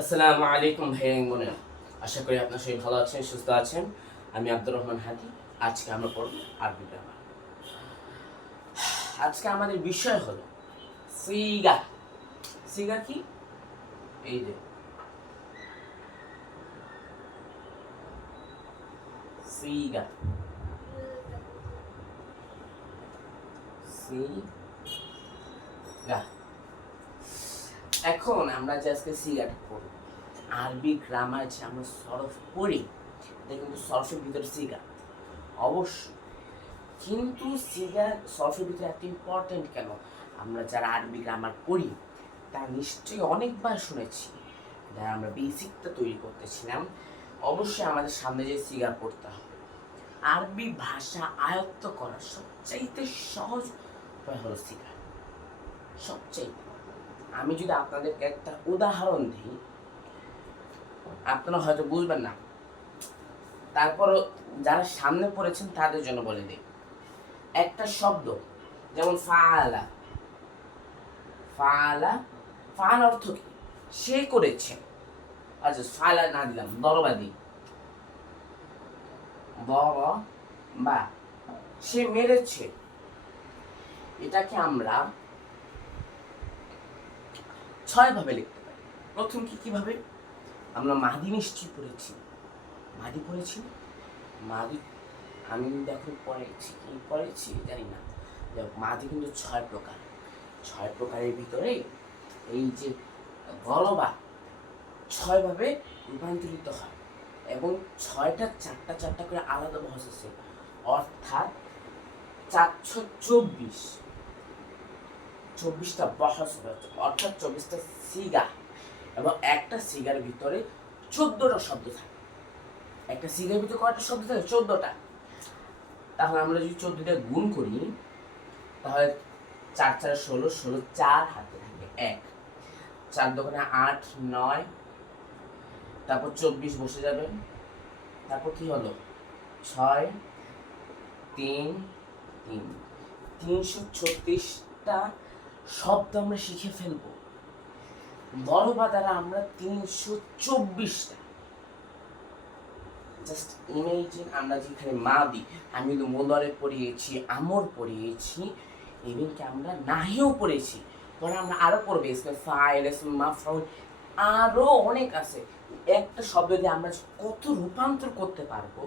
আসসালামু আলাইকুম ভাই বোনেরা, আশা করি আপনার সবাই ভালো আছেন, সুস্থ আছেন। আমি আব্দুর রহমান হাদি। আজকে আমরা পড়ব আরবি গ্রামার। আজকে আমাদের বিষয় হলো সিগা। সিগা কি? এই যে সিগা, সিগা। এখন আমরা যে আজকে সিগাটা পড়ব, আরবি গ্রামার যে আমরা সরফ পড়ি, এটা কিন্তু সরফের ভিতরে সিগা অবশ্য। কিন্তু সিগা সরফের ভিতরে এত ইম্পর্টেন্ট কেন? আমরা যারা আরবি গ্রামার পড়ি তা নিশ্চয়ই অনেকবার শুনেছি। যারা আমরা বেসিকটা তৈরি করতেছিলাম, অবশ্যই আমাদের সামনে যে সিগা পড়তে হবে। আরবি ভাষা আয়ত্ত করার সবচাইতে সহজ উপায় হলো সিগা। সবচাইতে, আমি যদি আপনাদেরকে একটা উদাহরণ দিই, আপনারা হয়তো বুঝবেন না, তারপরও যারা সামনে পড়েছেন তাদের জন্য বলে দিই। একটা শব্দ যেমন ফাআলা, ফাআলা, ফাআল অর্থ কি? সে করেছে। আচ্ছা, ফাআলা না দিলাম, দরবা দিই, দরবা, সে মেরেছে। এটাকে আমরা 6 ভাবে লিখতে পারি। প্রথম কিভাবে? আমরা মাদি নিশ্চয়ই পড়েছি, মাদি পড়েছি, মাদি আমি কিন্তু এখন পড়েছি, কি পড়েছি জানি না। মাদি কিন্তু 6 প্রকার। 6 প্রকারের ভিতরে এই যে গলবা 6 ভাবে রূপান্তরিত হয় এবং 6টা চারটা চারটা করে আলাদা বহস আছে, অর্থাৎ 424, 24টা বহস হবে, অর্থাৎ 24টা সিগা। এবং একটা সিগার ভিতরে 14টা শব্দ থাকে। একটা সিগার ভিতরে কয়টা শব্দ থাকে? 14টা। তাহলে আমরা যদি 14টা গুণ করি, তাহলে 4 4 16, 16 4 হাতে থাকে 1, 4 দোকানে 8 9, তারপর 24 বসে যাবে, তারপর কি হলো 6 3 3, 336টা শব্দ আমরা শিখে ফেলবো। দরবা দ্বারা আমরা 324টা। জাস্ট ইমেজিন, আমরা যেখানে মাদি, আমি কিন্তু মোদারে পড়িয়েছি, আমর পড়িয়েছি, ইভেনকি আমরা নাহিও পড়েছি। পরে আমরা আরো পড়বে ইসমে ফাইল, ইসমে মাফউল, আরো অনেক আছে। একটা শব্দ দিয়ে আমরা কত রূপান্তর করতে পারবো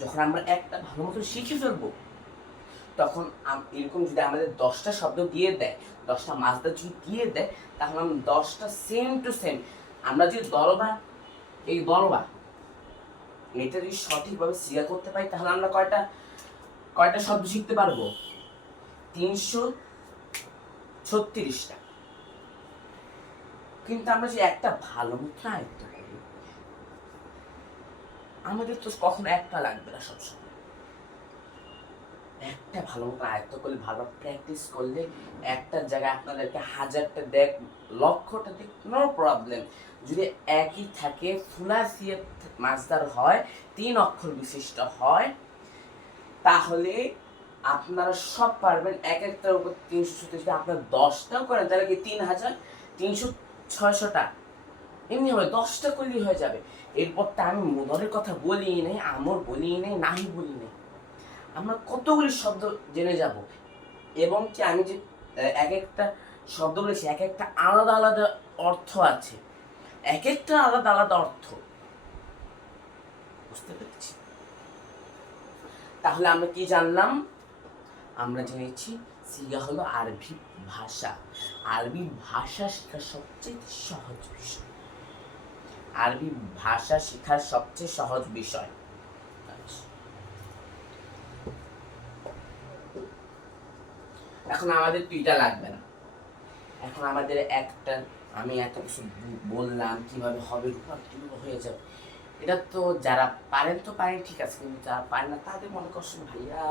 যখন আমরা একটা ভালো মতো শিখে ফেলবো। তখন এরকম যদি আমাদের 10টা শব্দ দিয়ে দেয়, 10টা মাছদা যদি দিয়ে দেয়, তাহলে আমরা 10টা সেম টু সেম, আমরা যদি দরবা, এই দরবা এটা যদি সঠিকভাবে সিগা করতে পারি, তাহলে আমরা কয়টা কয়টা শব্দ শিখতে পারবো? 336টা। কিন্তু আমরা যে একটা ভালো মতো আয়ত্ত করি, আমাদের তো কখনো একটা লাগবে না। সবসময় একটা ভালো মতো আয়ত্ত করলে, ভালো প্র্যাকটিস করলে, একটা জায়গায় আপনাদেরকে 1000টা দেখ, লক্ষটা দেখ, নো প্রবলেম। যদি একই থাকে, ফুলাসিয়া মাসদার হয়, 3 অক্ষর বিশিষ্ট হয়, তাহলে আপনারা সব পারবেন। এক একটার উপর 336, আপনার 10টাও করেন, তাহলে কি 3000, 300, 600টা এমনি হবে। 10টা করলেই হয়ে যাবে। এরপরটা আমি মুদরের কথা বলি নাই, আমর বলি নাই, নাহি বলি নাই, আমরা কতগুলি শব্দ জেনে যাব। এবং কি আমি যে এক একটা শব্দ বলেছি, এক একটা আলাদা আলাদা অর্থ আছে, এক একটা আলাদা আলাদা অর্থ, বুঝতে পেরেছি? তাহলে আমরা কি জানলাম? আমরা জেনেছি সিগা হলো আরবি ভাষা। আরবি ভাষা শেখার সবচেয়ে সহজ বিষয়, আরবি ভাষা শেখার সবচেয়ে সহজ বিষয়। এখন আমাদের দুইটা লাগবে না, এখন আমাদের একটা, আমি এত কিছু বললাম কিভাবে হবে, রূপান্তর হয়ে যাবে, এটা তো যারা পারেন তো পারেন, ঠিক আছে। কিন্তু যারা পারেন না তাদের মনে করছেন ভাইয়া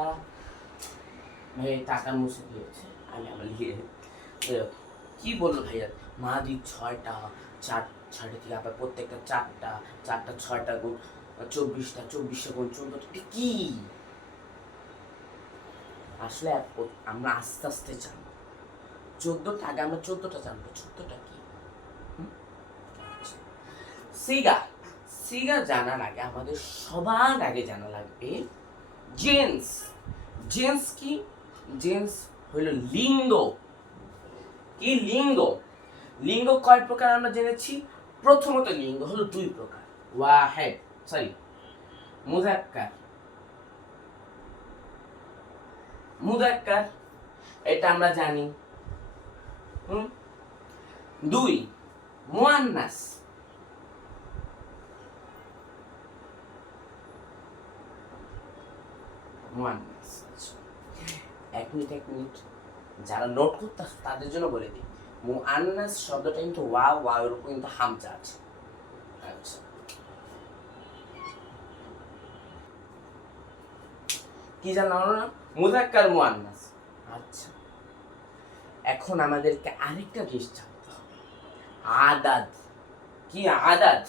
ভাই টাকা মুছে দিয়েছে, আমি আবার লিখে কি বললো ভাইয়া, মাদি 6টা, 6টা থেকে আবার প্রত্যেকটা 4টা, 4টা 6টা গুণ 24টা, 24টা গুণ 14টা, কি আসলে আমরা আস্তে আস্তে জানবো। 14টা আগে আমরা 14টা জানবো, 14টা কি। সিগা সিগা জানার আগে আমাদের সবার আগে জানা লাগবে জেন্স। জেন্স কি? জেন্স হইল লিঙ্গ। কি লিঙ্গ? লিঙ্গ কয় প্রকার আমরা জেনেছি? প্রথমত লিঙ্গ হলো দুই প্রকার, ওয়াহেদ মুযাক্কার। মুযাক্কার এটা আমরা জানি। দুই মুয়ান্নাস। মুয়ান্নাস এক মিনিট যারা নোট করতে তাদের জন্য বলে দিই, মুআন্নাস শব্দটা কিন্তু ওয়াওয়ের উপর কিন্তু হামজা আছে। আচ্ছা, কি জানলাম না? মুযাক্কার মুআন্নাস। আচ্ছা, এখন আমাদেরকে আরেকটা জিনিস জানতে হবে, আদাদ। কি আদাদ?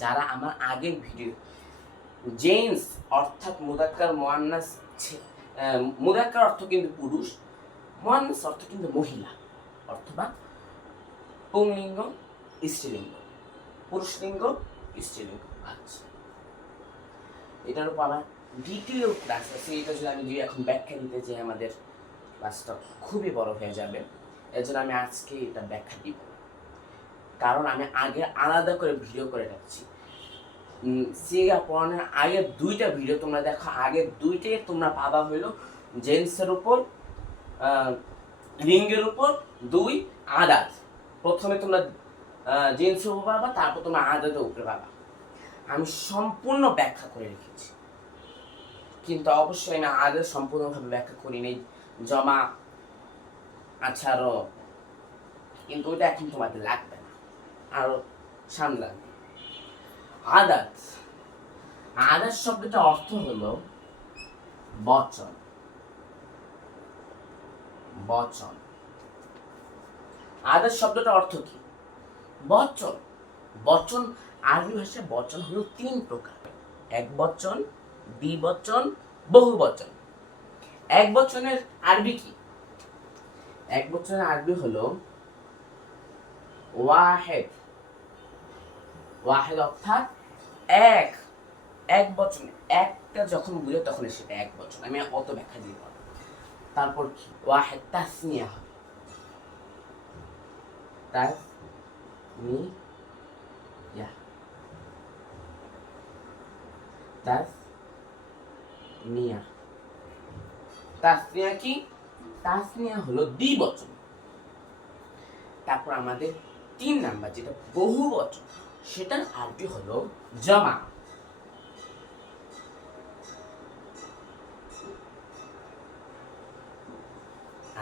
যারা আমার আগের ভিডিও জেন্স অর্থাৎ মুযাক্কার মুআন্নাস, মুযাক্কার অর্থ কিন্তু পুরুষ, মুআন্নাস অর্থ কিন্তু মহিলা, অথবা পুংলিঙ্গ স্ত্রীলিঙ্গ, পুরুষলিঙ্গ স্ত্রীলিঙ্গ। আচ্ছা, এটার উপর আমার ডিটেল ক্লাস আছে। এটা যদি আমি এখন ব্যাখ্যা দিতে চাই আমাদের ক্লাসটা খুবই বড় হয়ে যাবে, এর জন্য আমি আজকে এটা ব্যাখ্যা দিব, কারণ আমি আগে আলাদা করে ভিডিও করে রাখছি। সিগা পড়ানোর আগের দুইটা ভিডিও তোমরা দেখো, আগের দুইটাই তোমরা পাবা হইল জেন্সের উপর, লিঙ্গের উপর, দুই আদাত। প্রথমে তোমরা জেন্সের উপর পাবা, তারপর তোমরা আদাতের উপরে পাবা। আমি সম্পূর্ণ ব্যাখ্যা করে রেখেছি, কিন্তু অবশ্যই আমি আদাত সম্পূর্ণভাবে ব্যাখ্যা করি নেই, জমা আচ্ছা আরো, কিন্তু ওইটা এখন তোমাদের লাগবে না, আরো সামনে লাগবে। আদাত, আদাত শব্দটা অর্থ হলো বচন। বচন, আদাত শব্দটা অর্থ কি? বচন। বচন আরবি ভাষায় বচন হলো তিন প্রকার, এক বচন, দ্বিবচন, বহু বচন। এক বচনের আরবি কি? এক বচনের আরবি হলো ওয়াহেদ। ওয়াহেদ অর্থাৎ এক, এক বচন, একটা যখন বুঝে তখন সেটা এক বচন। আমি অত ব্যাখ্যা দিব। তারপর কি? ওয়াহেদ তাসনিয়া হবে, তাসনিয়া। তাসনিয়া, তাসনিয়া কি? তাসনিয়া হলো দ্বিবচন। তারপর আমাদের তিন নাম্বার যেটা বহু বচন, সেটার আরবি হলো জমা।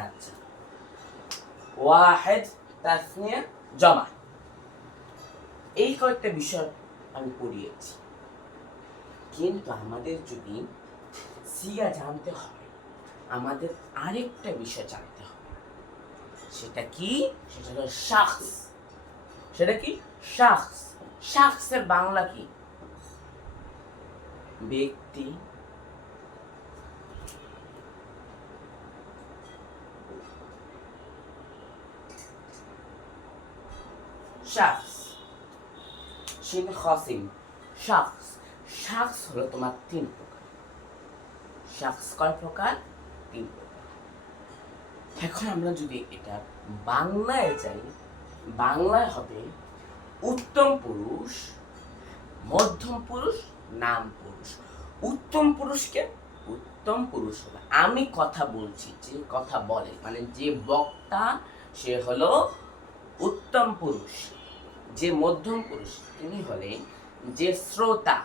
আচ্ছা, ওয়াহেদ, তাসনিয়া, জমা, এই কয়েকটা বিষয় আমি পড়িয়েছি। কিন্তু আমাদের যদি সিগা জানতে হয়, আমাদের আরেকটা বিষয় জানতে হবে। সেটা কি? সেটা হলো শাখস। সেটা কি? শাখস। শাখসের বাংলা কি? ব্যক্তি। শাখস, শিন খাসিম, শাখস। শাখস হলো তোমার তিন প্রকার। শাখস কয় প্রকার? তিন প্রকার। এখন আমরা যদি এটা বাংলায় যাই, বাংলায় হবে উত্তম পুরুষ, মধ্যম পুরুষ, নাম পুরুষ। উত্তম পুরুষকে, উত্তম পুরুষ হলো আমি কথা বলছি, যে কথা বলে, মানে যে বক্তা, সে হলো উত্তম পুরুষ। যে মধ্যম পুরুষ, তিনি হলেন যে শ্রোতা,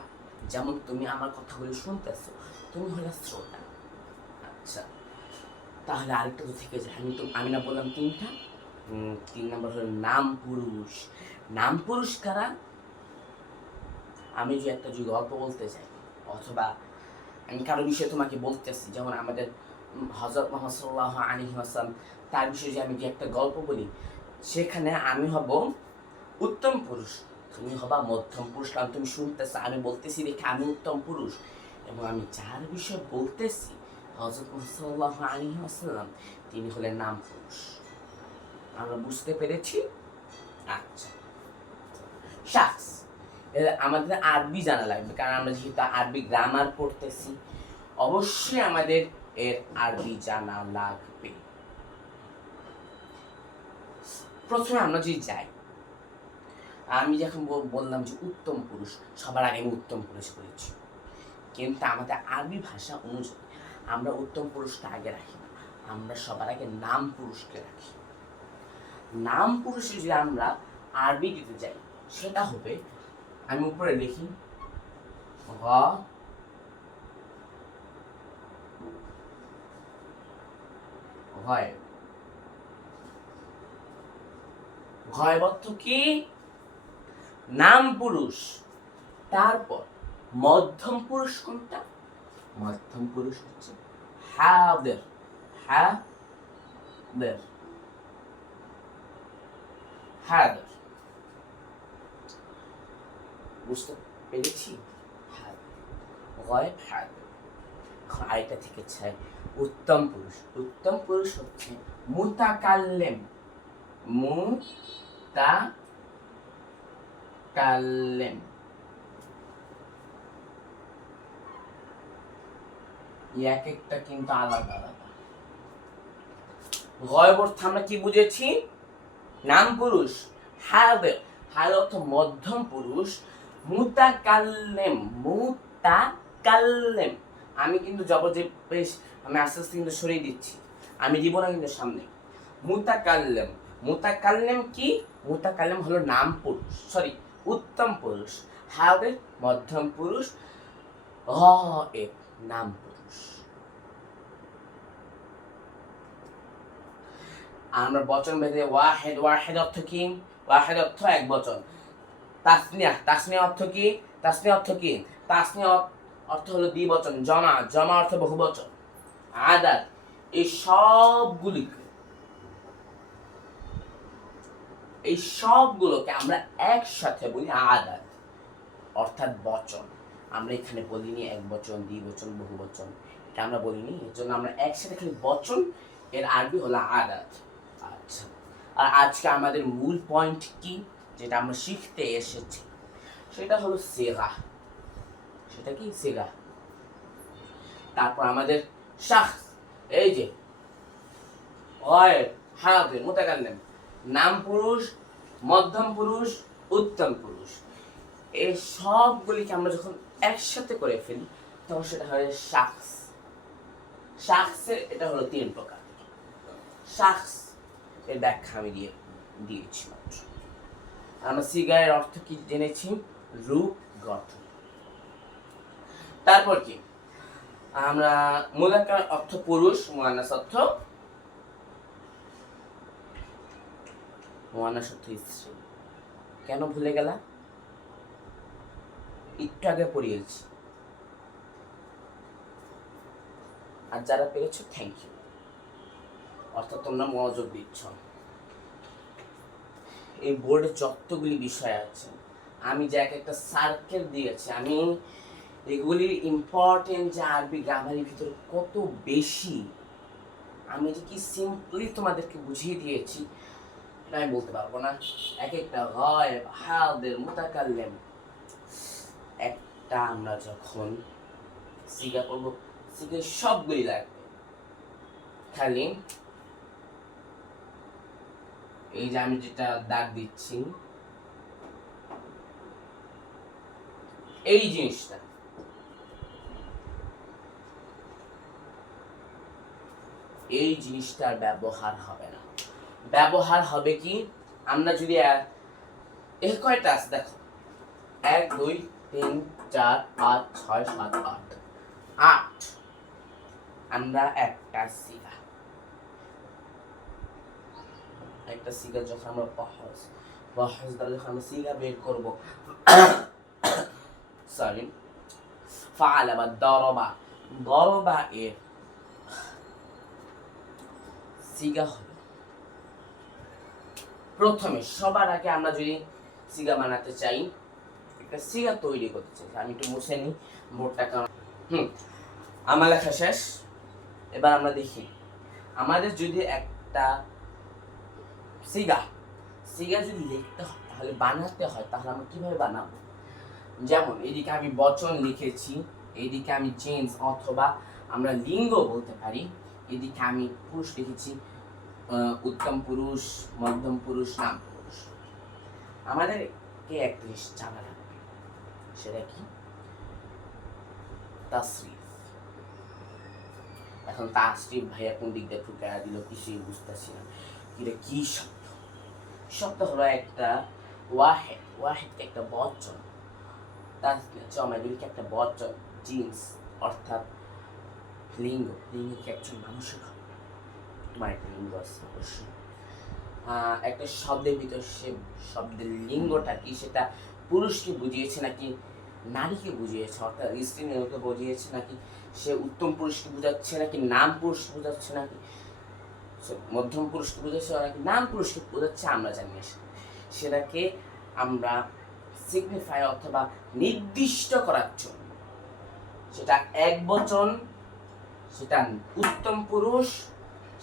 যেমন তুমি আমার কথাগুলো শুনতেছো, তুমি হলে শ্রোতা। আচ্ছা, তাহলে আরেকটা তো থেকে যায়, আমি না বললাম তিনটা? তিন নম্বর হলো নাম পুরুষ। নাম পুরুষ কারা? আমি যে একটা যে গল্প বলতে চাই, অথবা আমি কারো বিষয়ে তোমাকে বলতেছি, যেমন আমাদের হযরত মুহাম্মদ সাল্লাল্লাহু আলাইহি ওয়াসাল্লাম, তার বিষয়ে যে আমি যে একটা গল্প বলি, সেখানে আমি হব উত্তম পুরুষ, তুমি হবা মধ্যম পুরুষ। কারণ তুমি শুনতেছো, আমি বলতেছি দেখে আমি উত্তম পুরুষ, এবং আমি যার বিষয়ে বলতেছি হযরত মুহাম্মদ সাল্লাল্লাহু আলাইহি ওয়াসাল্লাম, তিনি হলেন নাম পুরুষ। আমরা বুঝতে পেরেছি। আচ্ছা, শাখস আমাদের আরবি জানা লাগবে, কারণ আমরা যেহেতু আরবি গ্রামার পড়তেছি, অবশ্যই আমাদের এর আরবি জানা লাগবে। প্রথমে আমরা যদি যাই, আমি যখন বললাম যে উত্তম পুরুষ, সবার আগে আমি উত্তম পুরুষ বলেছি, কিন্তু আমাদের আরবি ভাষা অনুযায়ী আমরা উত্তম পুরুষটা আগে রাখি না, আমরা সবার আগে নাম পুরুষকে রাখি। নাম পুরুষে যদি আমরা আরবি দিতে যাই, সেটা হবে, আমি উপরে লিখি গয়েব অর্থ কি? নাম পুরুষ। তারপর মধ্যম পুরুষ কোনটা? মধ্যম পুরুষ হচ্ছে হাদির। হাদির হাদির বুঝতে পেরেছি? গয়েব হাদির। এখন আরেকটা থেকে চাই উত্তম পুরুষ। উত্তম পুরুষ হচ্ছে মুতাকাল্লিম। মুতাকাল্লিম। এক একটা কিন্তু আলাদা আলাদা। গয়েব অর্থ আমরা কি বুঝেছি? নাম পুরুষ। হাদির, হাদির অর্থ মধ্যম পুরুষ। মুতাকাল্লিম, মুতাকাল্লিম, আমি কিন্তু জবরদস্তি বেশ, আমি আস্তে আস্তে কিন্তু সরিয়ে দিচ্ছি, আমি দিব না কিন্তু সামনে। মুতাকাল্লিম, মুতাকাল্লিম কি? মুতাকাল্লিম হলো নাম পুরুষ, সরি উত্তম পুরুষ। হাদির মধ্যম পুরুষ। গায়েব নাম পুরুষ। আমরা বচন ভেদে ওয়াহিদ, ওয়াহিদ অর্থ কি? ওয়াহিদ অর্থ এক বচন। তাসনিয়া, তাসনিয়া অর্থ কি? তাসনিয়া অর্থ কি? তাসনিয়া অর্থ হলো দ্বিবচন। জমা, জমা অর্থ বহুবচন। আদাদ, এই সবগুলোকে আমরা একসাথে বলি আদাদ, অর্থাৎ বচন। আমরা এখানে বলিনি এক বচন, দ্বিবচন, বহুবচন, এটা আমরা বলিনি, এর জন্য আমরা একসাথে খালি বচন, এর আরবি হলো আদাদ। আচ্ছা, আর আজকে আমাদের মূল পয়েন্ট কি, যেটা আমরা শিখতে এসেছি, সেটা হলো সিগা। সেটা কি? সিগা। তারপর আমাদের শাখস, এই যে গয়েব, হাদির, মুতাকাল্লিম, নাম পুরুষ, মধ্যম পুরুষ, উত্তম পুরুষ, এই সবগুলিকে আমরা যখন একসাথে করে ফেলি তখন সেটা হয় শাখস। শাখসের এটা হলো 3 প্রকার। শাখস এর ব্যাখ্যা আমি দিয়েছি মাত্র। আমরা সিগারের অর্থ কি জেনেছি? রূপ, গঠন। তারপর কি আমরা মুযাক্কার অর্থ পুরুষ, মুআন্নাস অর্থ স্ত্রী। কেন ভুলে গেলা? একটু আগে পড়িয়েছি, আর যারা পেরেছো থ্যাংক ইউ, অর্থাৎ তোমরা মনোযোগ দিচ্ছ। এই বোর্ডে যতগুলি বিষয় আছে, আমি যে একটা সার্কেল দিয়েছি, আমি এগুলির ইম্পর্টেন্ট যে আরবি গ্রামারের ভিতরে কত বেশি, আমি যে কি সিম্পলি তোমাদেরকে বুঝিয়ে দিয়েছি এটা আমি বলতে পারবো না। এক একটা গায়েব, হাদির, মুতাকাল্লিম, একটা আমরা যখন সিগা করবো, সিগা সবগুলি লাগবে। খালি এই যে আমি যেটা দাগ দিচ্ছি, এই জিনিসটা, এই জিনিসটার ব্যবহার হবে না। ব্যবহার হবে কি, আমরা যদি এর কয়টা আছে দেখো, 1 2 3 4 5 6 7 8, 8 আমরা একটা সিগা যখন আমরা বহস দ্বারা যখন আমরা সিগা বের করবো, সরি, ফাআলা বা দরবা এর সিগা হবে। প্রথমে সবার আগে আমরা যদি সিগা বানাতে চাই, একটা সিগা তৈরি করতে চাই, আমি একটু মুছে নিই বোর্ডটা, কারণ আমার লেখা শেষ। এবার আমরা দেখি, আমাদের যদি একটা সিগা সিগা যদি লিখতে হয় তাহলে বানাতে হয়, তাহলে আমরা কিভাবে বানাবো? যেমন এদিকে আমি বচন লিখেছি, এইদিকে আমি জেন্স অথবা আমরা লিঙ্গ বলতে পারি, এদিকে আমি পুরুষ লিখেছি, উত্তম পুরুষ, মধ্যম পুরুষ, নাম পুরুষ। আমাদেরকে একটা জিনিস জানা লাগবে, সেটা কি? তাসরিফ। এখন তাসরিফ ভাইয়া কোন দিক দিয়ে ঠুকায়া দিল কিছুই বুঝতেছি না। এটা কি শব্দ? শব্দ হলো একটা ওয়াহেদ, ওয়াহেদ একটা বচন, জমাইদুলকে একটা বচন, জিন্স অর্থাৎ লিঙ্গ, লিঙ্গ কি একজন মানুষের হবে? তোমার একটা লিঙ্গ আছে অবশ্যই। একটা শব্দের ভিতর সে শব্দের লিঙ্গটা কি সেটা পুরুষকে বুঝিয়েছে নাকি নারীকে বুঝিয়েছে, অর্থাৎ স্ত্রীকে বুঝিয়েছে নাকি সে উত্তম পুরুষকে বোঝাচ্ছে নাকি নাম পুরুষকে বোঝাচ্ছে নাকি মধ্যম পুরুষকে বোঝাচ্ছে নাকি নাম পুরুষকে বোঝাচ্ছে আমরা জানি না। সেটাকে আমরা সিগনিফাই অথবা নির্দিষ্ট করার জন্য সেটা এক বচন, সেটা উত্তম পুরুষ,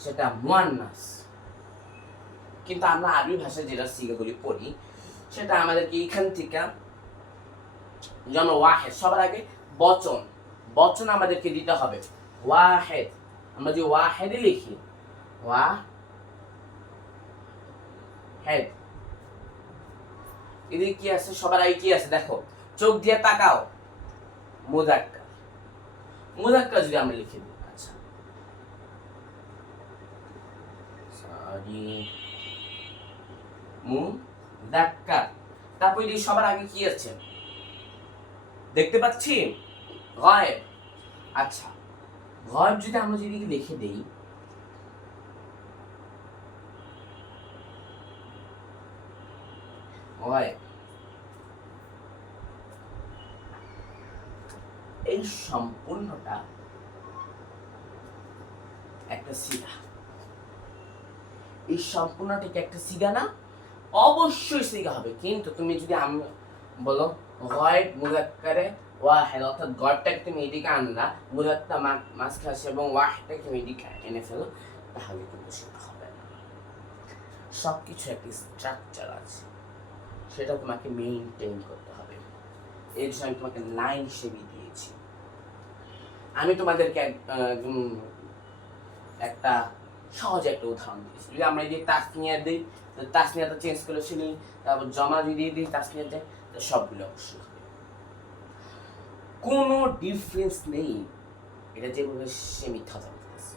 সেটা মুয়ান্নাস। কিন্তু আমরা আরবি ভাষায় যেটা সিগাগুলি পড়ি সেটা আমাদেরকে এখান থেকে যেমন ওয়াহেদ, সবার আগে বচন, বচন আমাদেরকে দিতে হবে ওয়াহেদ। আমরা যে ওয়াহেদে লিখি ওয়াহেদ, এদিকে কি আছে? সবার আগে কি আছে দেখো, চোখ দিয়ে তাকাও, মুযাক্কার। মুযাক্কার যদি আমরা লিখে দিই, আচ্ছা সরি, মুযাক্কার। তারপর এদিকে সবার আগে কি আছে দেখতে পাচ্ছি? গায়েব। আচ্ছা, গায়েব যদি আমরা যেদিকে লিখে দেই, গায়েব, এই সম্পূর্ণটা একটা সিগা। এই সম্পূর্ণটাকে একটা সিগা না? অবশ্যই সিগা হবে। কিন্তু তুমি যদি আমি বলো গায়েব মুযাক্কারে ওয়াহেদ, অর্থাৎ গড়টাকে তুমি এদিকে আনলা, মুযাক্কার মাঝখানে আসে এবং ওয়াহেদটাকে তুমি এদিকে এনে ফেলো, তাহলে কিন্তু সেটা হবে না। সবকিছু একটা স্ট্রাকচার আছে, সেটা তোমাকে মেইনটেইন করতে হবে। এর জন্য আমি তোমাকে লাইন হিসেবে দিয়েছি। আমি তোমাদেরকে একটা সহজ একটা উদাহরণ দিয়েছি। যদি আমরা এই যে তাসনিয়া দিই, তাসনিয়াটা চেঞ্জ করে ফেলি, তারপর জমা যদি দিই তাসনিয়া দেয়, সবগুলো অবশ্যই হবে, কোনো ডিফারেন্স নেই। এটা যেভাবে সে মিথ্যা বলতেছে,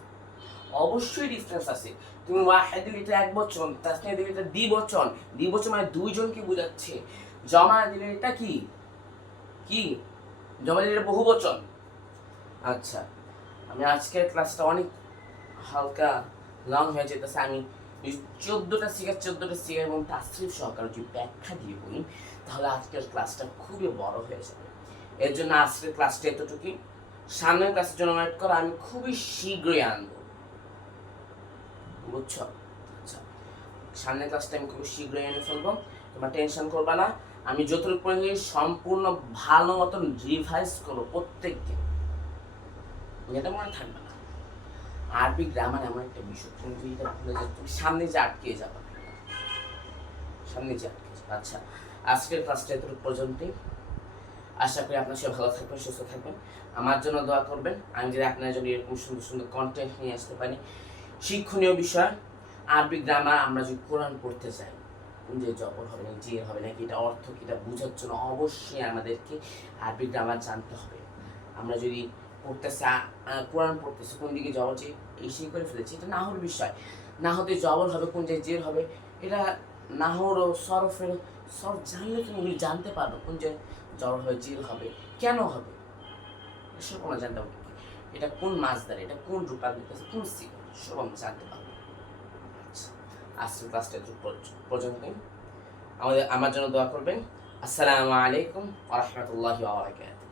অবশ্যই ডিফারেন্স আছে। তুমি ওয়াহেদ দিলে এটা এক বচন, তাসনিয়া দিলে এটা দ্বিবচন, দ্বিবচন মানে দুইজনকে বোঝাচ্ছে। জমা দিলে এটা কি কি জমা দিলে এটা বহুবচন। আচ্ছা, আমি আজকের ক্লাসটা অনেক হালকা লং হয়ে যেতেছে। আমি 14টা সিগা এবং তাসরিফ সহকারে যদি ব্যাখ্যা দিয়ে বলি তাহলে আজকের ক্লাসটা খুবই বড় হয়ে যাবে। এর জন্য আজকের ক্লাসটা এতটুকুই। সামনের ক্লাসের জন্য ওয়েট করো, আমি খুবই শীঘ্রই আনবো, বুঝছো? আচ্ছা, সামনের ক্লাসটা আমি খুবই শীঘ্রই এনে ফেলবো, তোমরা টেনশন করবা না। আমি যতটুকু পড়ে সম্পূর্ণ ভালো মতন রিভাইজ করবো প্রত্যেক দিন, এটা মনে থাকবে না। আরবি গ্রামার এমন একটা বিষয়, তুমি যদি এটা ভুলে যাও তুমি সামনে যে আটকে যাবে, সামনে যে আটকে যাবে। আচ্ছা, আজকের ক্লাসটা এতটুকু পর্যন্তই। আশা করি আপনার সবাই ভালো থাকবেন, সুস্থ থাকবেন, আমার জন্য দোয়া করবেন। আমি যদি আপনার জন্য এরকম সুন্দর সুন্দর কন্টেন্ট নিয়ে আসতে পারি, শিক্ষণীয় বিষয় আরবি গ্রামার। আমরা যদি কোরআন পড়তে চাই, যে জবর হবে না, যে হবে নাকি, এটা অর্থ কি, এটা বোঝার জন্য অবশ্যই আমাদেরকে আরবি গ্রামার জানতে হবে। আমরা যদি পড়তেছে কোরআন পড়তেছে, কোন দিকে জবর যে এই সেই করে ফেলেছি, এটা নাহর বিষয়। নাহতে জবর হবে, কোন জায়গায় জের হবে, এটা নাহর ও সরফের সরফ জানলে তুমি জানতে পারবে কোন যে জবর হবে, জের হবে, কেন হবে, এসব আমরা জানতে পারবো। এটা কোন মাছদার, এটা কোন রূপার দিতেছে, কোন সি, সব আমরা জানতে পারবো। আচ্ছা, আজকের ক্লাসটা পর্যন্ত আমার জন্য দোয়া করবেন। আসসালামু আলাইকুম ওয়া রাহমাতুল্লাহি ওয়া বারাকাতুহু।